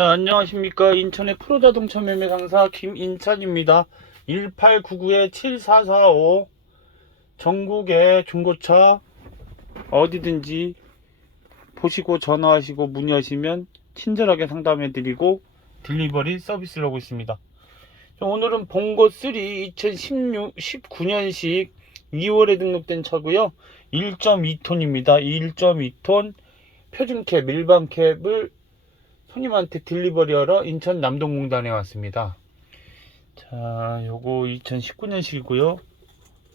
자, 안녕하십니까. 인천의 프로자동차 매매 상사 김인찬입니다. 1899-7445 전국의 중고차 어디든지 보시고 전화하시고 문의하시면 친절하게 상담해드리고 딜리버리 서비스를 하고 있습니다. 자, 오늘은 봉고 3 2016, 19년식 2월에 등록된 차고요. 1.2톤입니다. 1.2톤 표준캡, 일반 캡을 손님한테 딜리버리하러 인천 남동공단에 왔습니다. 자, 요거 2019년식이고요.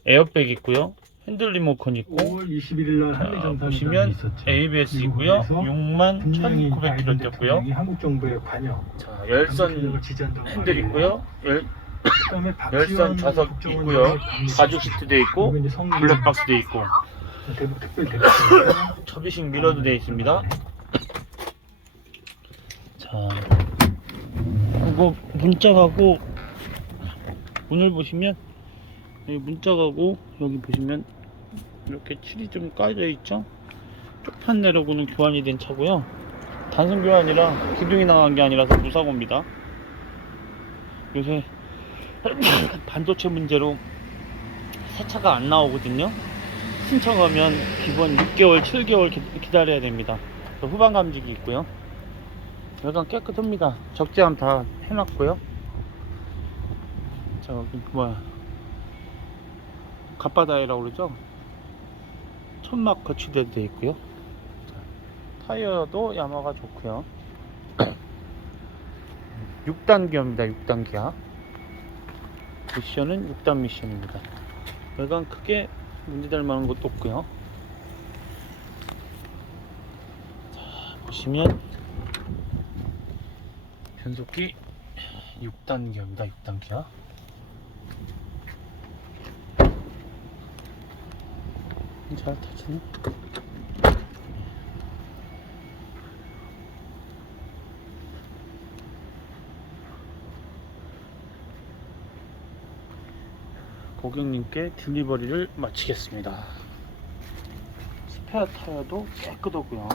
에어백 있고요. 핸들 리모컨 있고 5월 21일 날 자, 한미 정상회담이 보시면 있었죠. ABS 있고요. 미국에서 6만 분명히 1,900km 바이든 뛰었고요. 한국 정부의 관여, 자, 열선 핸들 있고요. 열, 열선 좌석 있고요. 가죽 시트 돼 있고 그리고 이제 성민 블랙박스 돼 있고 접이식 미러도 돼 있습니다. 자, 이거 문짝하고 문을 보시면 여기 문짝하고 여기 보시면 이렇게 칠이 좀 까져 있죠? 쪽판 내려고는 교환이 된 차고요. 단순 교환이라 기둥이 나간 게 아니라서 무사고입니다. 요새 반도체 문제로 새 차가 안 나오거든요. 신청하면 기본 6개월, 7개월 기, 기다려야 됩니다. 저 후방 감지기 있고요. 외관 깨끗합니다. 적재함 다 해놨고요. 자, 여기 뭐야. 갓바다이라고 그러죠? 천막 거치대도 돼 있고요. 자, 타이어도 야마가 좋고요. 6단 기어입니다. 6단 기어. 미션은 6단 미션입니다. 외관 크게 문제될 만한 것도 없고요. 자, 보시면 변속기 6단 기어입니다. 6단 기어. 잘 타지네. 고객님께 딜리버리를 마치겠습니다. 스페어 타이어도 깨끗하고요.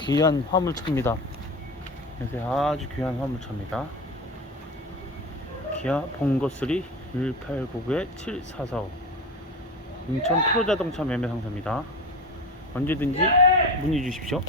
귀한 화물차입니다. 요새 아주 귀한 화물차입니다. 기아 봉고3 1899-7445 인천 프로자동차 매매 상사입니다. 언제든지 문의 주십시오.